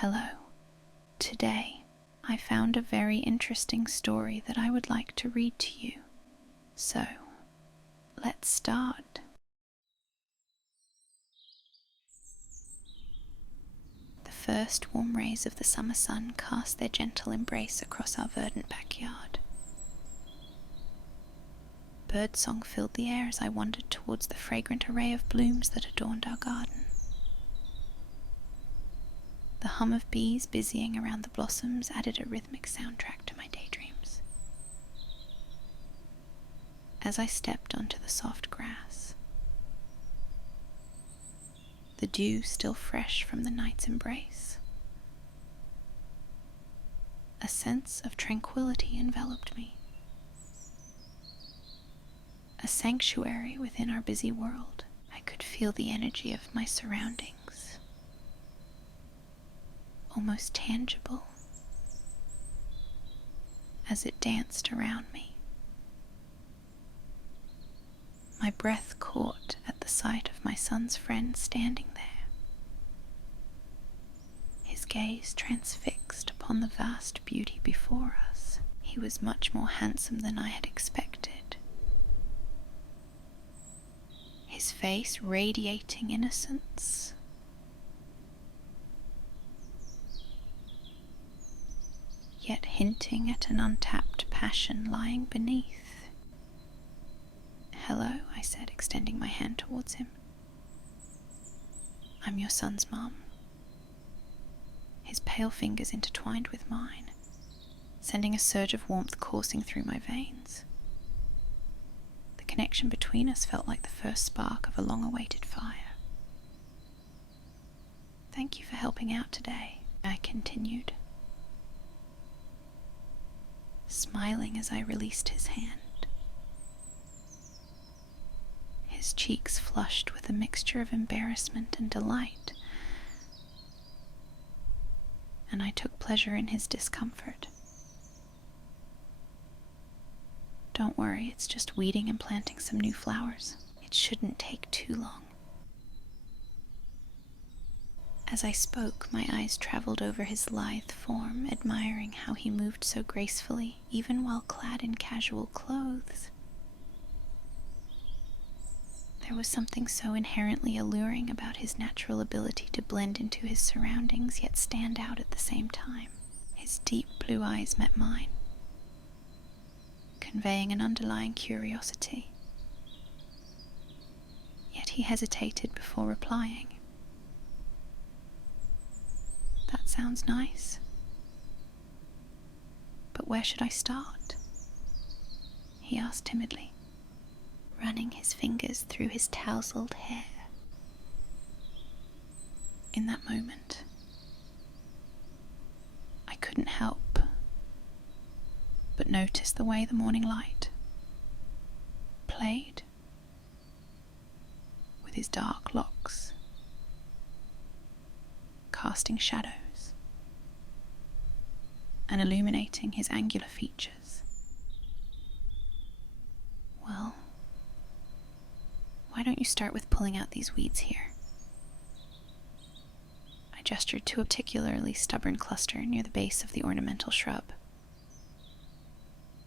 Hello. Today, I found a very interesting story that I would like to read to you. So, let's start. The first warm rays of the summer sun cast their gentle embrace across our verdant backyard. Birdsong filled the air as I wandered towards the fragrant array of blooms that adorned our garden. The hum of bees busying around the blossoms added a rhythmic soundtrack to my daydreams. As I stepped onto the soft grass, the dew still fresh from the night's embrace, a sense of tranquility enveloped me. A sanctuary within our busy world. I could feel the energy of my surroundings, almost tangible, as it danced around me. My breath caught at the sight of my son's friend standing there, his gaze transfixed upon the vast beauty before us. He was much more handsome than I had expected, his face radiating innocence. Yet hinting at an untapped passion lying beneath. "Hello," I said, extending my hand towards him. "I'm your son's mom." His pale fingers intertwined with mine, sending a surge of warmth coursing through my veins. The connection between us felt like the first spark of a long-awaited fire. "Thank you for helping out today," I continued, smiling as I released his hand. His cheeks flushed with a mixture of embarrassment and delight, and I took pleasure in his discomfort. "Don't worry, it's just weeding and planting some new flowers. It shouldn't take too long." As I spoke, my eyes traveled over his lithe form, admiring how he moved so gracefully, even while clad in casual clothes. There was something so inherently alluring about his natural ability to blend into his surroundings yet stand out at the same time. His deep blue eyes met mine, conveying an underlying curiosity. Yet he hesitated before replying. "That sounds nice. But where should I start?" he asked timidly, running his fingers through his tousled hair. In that moment, I couldn't help but notice the way the morning light played with his dark locks, casting shadows and illuminating his angular features. "Well, why don't you start with pulling out these weeds here?" I gestured to a particularly stubborn cluster near the base of the ornamental shrub.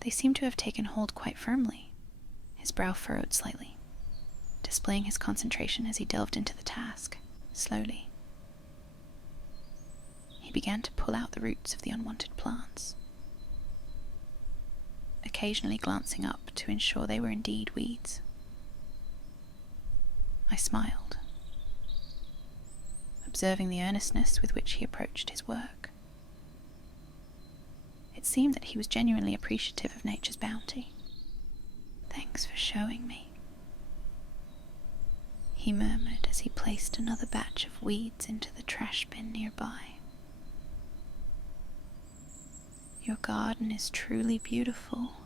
They seemed to have taken hold quite firmly. His brow furrowed slightly, displaying his concentration as he delved into the task. Slowly, he began to pull out the roots of the unwanted plants, occasionally glancing up to ensure they were indeed weeds. I smiled, observing the earnestness with which he approached his work. It seemed that he was genuinely appreciative of nature's bounty. "Thanks for showing me," he murmured as he placed another batch of weeds into the trash bin nearby. "Your garden is truly beautiful."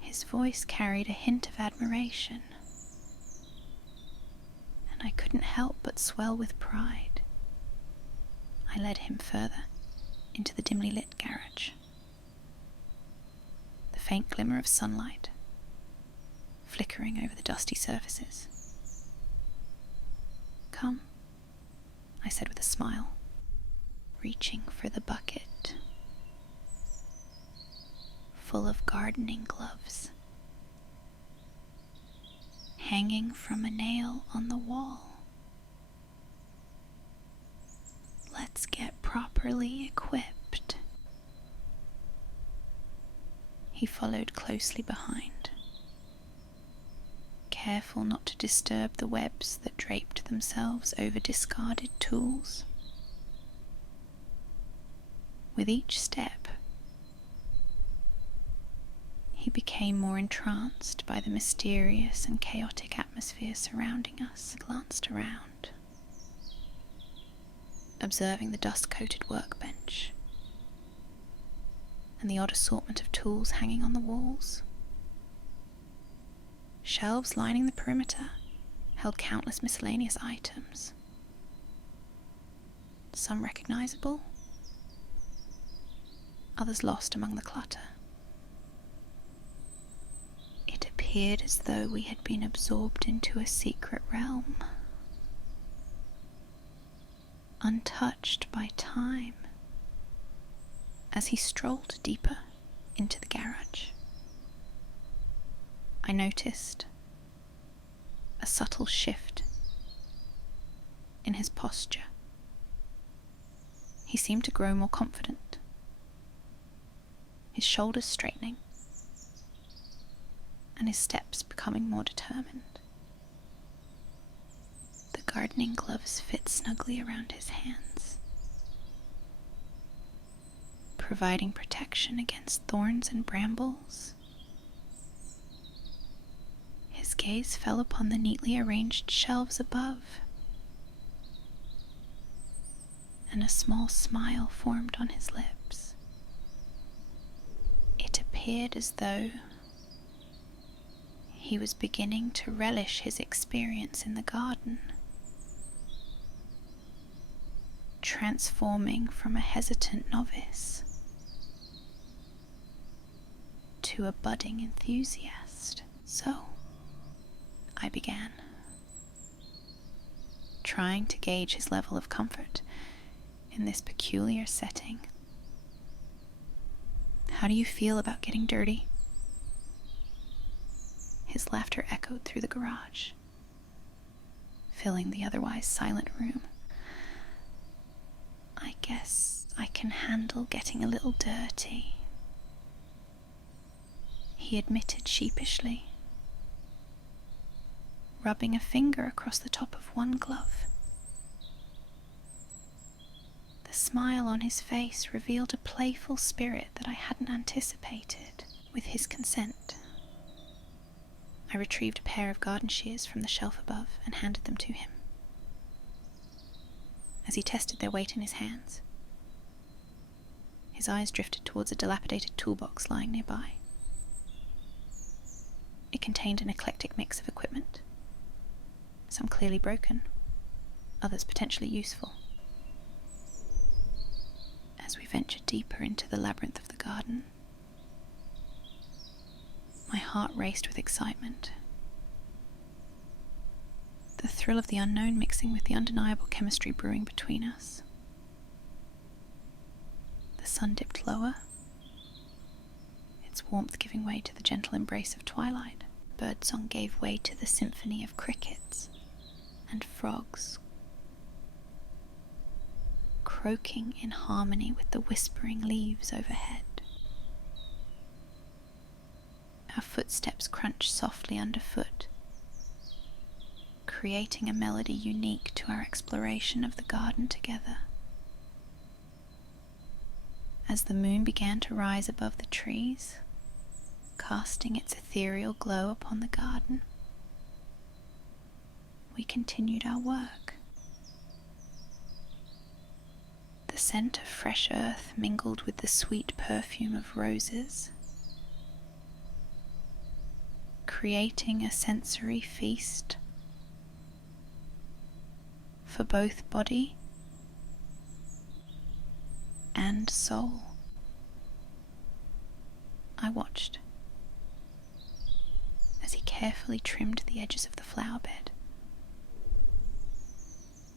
His voice carried a hint of admiration, and I couldn't help but swell with pride. I led him further into the dimly lit garage. The faint glimmer of sunlight flickering over the dusty surfaces. "Come," I said with a smile, reaching for the bucket full of gardening gloves, hanging from a nail on the wall. Let's get properly equipped. He followed closely behind, careful not to disturb the webs that draped themselves over discarded tools. With each step, he became more entranced by the mysterious and chaotic atmosphere surrounding us. I glanced around, observing the dust-coated workbench and the odd assortment of tools hanging on the walls. Shelves lining the perimeter held countless miscellaneous items, some recognizable, others lost among the clutter. It appeared as though we had been absorbed into a secret realm, untouched by time. As he strolled deeper into the garage, I noticed a subtle shift in his posture. He seemed to grow more confident, his shoulders straightening, and his steps becoming more determined. The gardening gloves fit snugly around his hands, providing protection against thorns and brambles. His gaze fell upon the neatly arranged shelves above, and a small smile formed on his lips. It appeared as though he was beginning to relish his experience in the garden, transforming from a hesitant novice to a budding enthusiast. So, I began, trying to gauge his level of comfort in this peculiar setting. How do you feel about getting dirty? His laughter echoed through the garage, filling the otherwise silent room. I guess I can handle getting a little dirty, he admitted sheepishly, rubbing a finger across the top of one glove. The smile on his face revealed a playful spirit that I hadn't anticipated. With his consent, I retrieved a pair of garden shears from the shelf above and handed them to him. As he tested their weight in his hands, his eyes drifted towards a dilapidated toolbox lying nearby. It contained an eclectic mix of equipment, some clearly broken, others potentially useful. As we ventured deeper into the labyrinth of the garden, my heart raced with excitement. The thrill of the unknown mixing with the undeniable chemistry brewing between us. The sun dipped lower, its warmth giving way to the gentle embrace of twilight. Birdsong gave way to the symphony of crickets and frogs, croaking in harmony with the whispering leaves overhead. Our footsteps crunched softly underfoot, creating a melody unique to our exploration of the garden together. As the moon began to rise above the trees, casting its ethereal glow upon the garden, we continued our work. The scent of fresh earth mingled with the sweet perfume of roses, creating a sensory feast for both body and soul. I watched as he carefully trimmed the edges of the flower bed,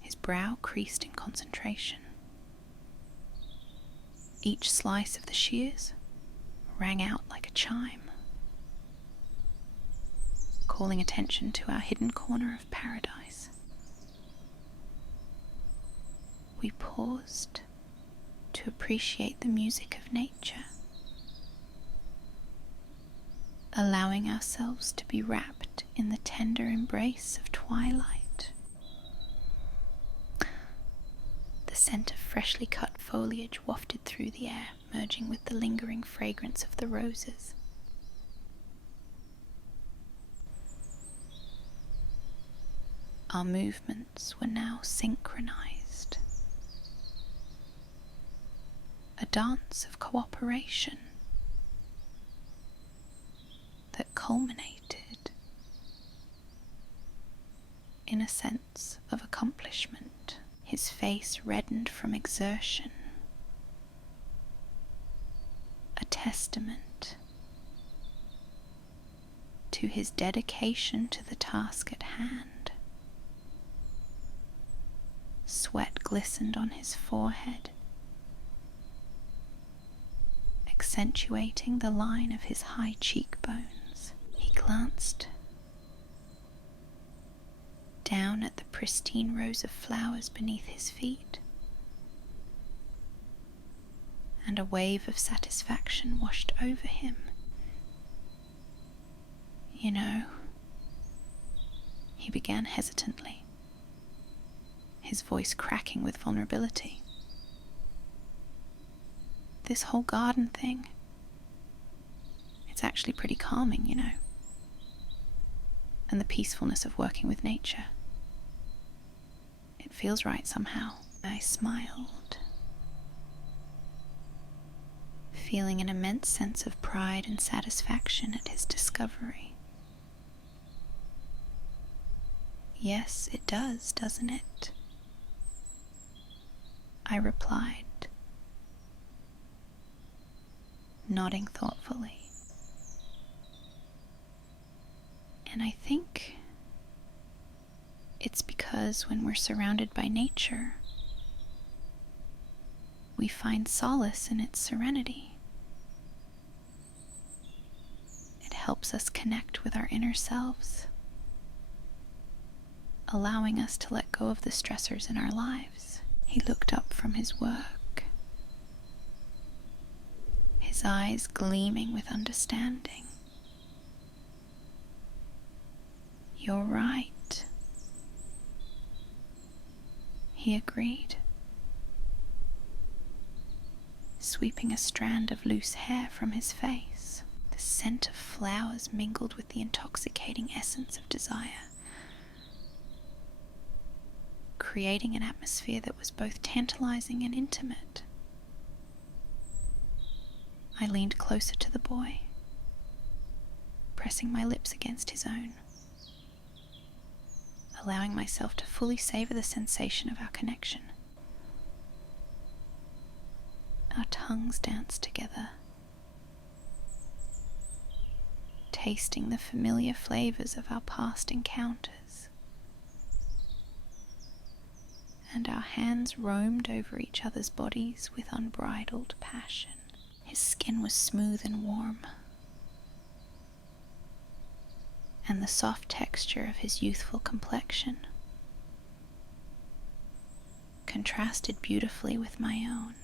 his brow creased in concentration. Each slice of the shears rang out like a chime, calling attention to our hidden corner of paradise. We paused to appreciate the music of nature, allowing ourselves to be wrapped in the tender embrace of twilight. The scent of freshly cut foliage wafted through the air, merging with the lingering fragrance of the roses. Our movements were now synchronized, a dance of cooperation that culminated in a sense of accomplishment. His face reddened from exertion, a testament to his dedication to the task at hand. Sweat glistened on his forehead, accentuating the line of his high cheekbones. He glanced down at the pristine rows of flowers beneath his feet, and a wave of satisfaction washed over him. You know, he began hesitantly, his voice cracking with vulnerability. This whole garden thing, it's actually pretty calming, you know. And the peacefulness of working with nature. It feels right somehow. I smiled, feeling an immense sense of pride and satisfaction at his discovery. Yes, it does, doesn't it? I replied, nodding thoughtfully. And I think it's because when we're surrounded by nature, we find solace in its serenity. It helps us connect with our inner selves, allowing us to let go of the stressors in our lives. He looked up from his work, his eyes gleaming with understanding. You're right, he agreed, sweeping a strand of loose hair from his face. The scent of flowers mingled with the intoxicating essence of desire, creating an atmosphere that was both tantalizing and intimate. I leaned closer to the boy, pressing my lips against his own, allowing myself to fully savor the sensation of our connection. Our tongues danced together, tasting the familiar flavors of our past encounters, and our hands roamed over each other's bodies with unbridled passion. His skin was smooth and warm, and the soft texture of his youthful complexion contrasted beautifully with my own.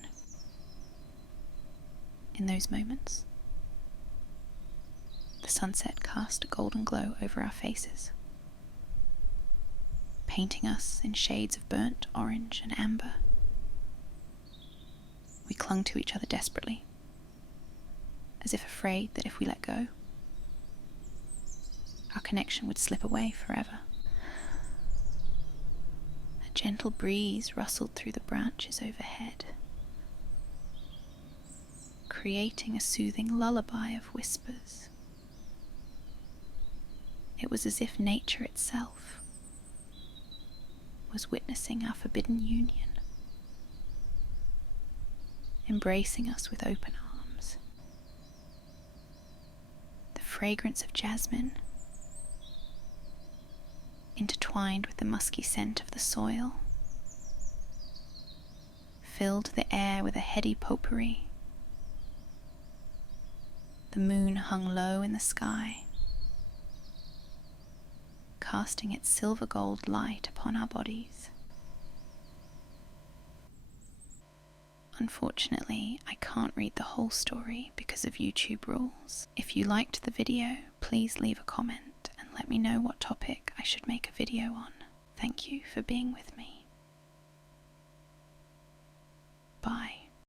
In those moments, the sunset cast a golden glow over our faces, painting us in shades of burnt orange and amber. We clung to each other desperately, as if afraid that if we let go, our connection would slip away forever. A gentle breeze rustled through the branches overhead, creating a soothing lullaby of whispers. It was as if nature itself was witnessing our forbidden union, embracing us with open arms. The fragrance of jasmine, intertwined with the musky scent of the soil, filled the air with a heady potpourri. The moon hung low in the sky, casting its silver gold light upon our bodies. Unfortunately, I can't read the whole story because of YouTube rules. If you liked the video, please leave a comment and let me know what topic I should make a video on. Thank you for being with me. Bye.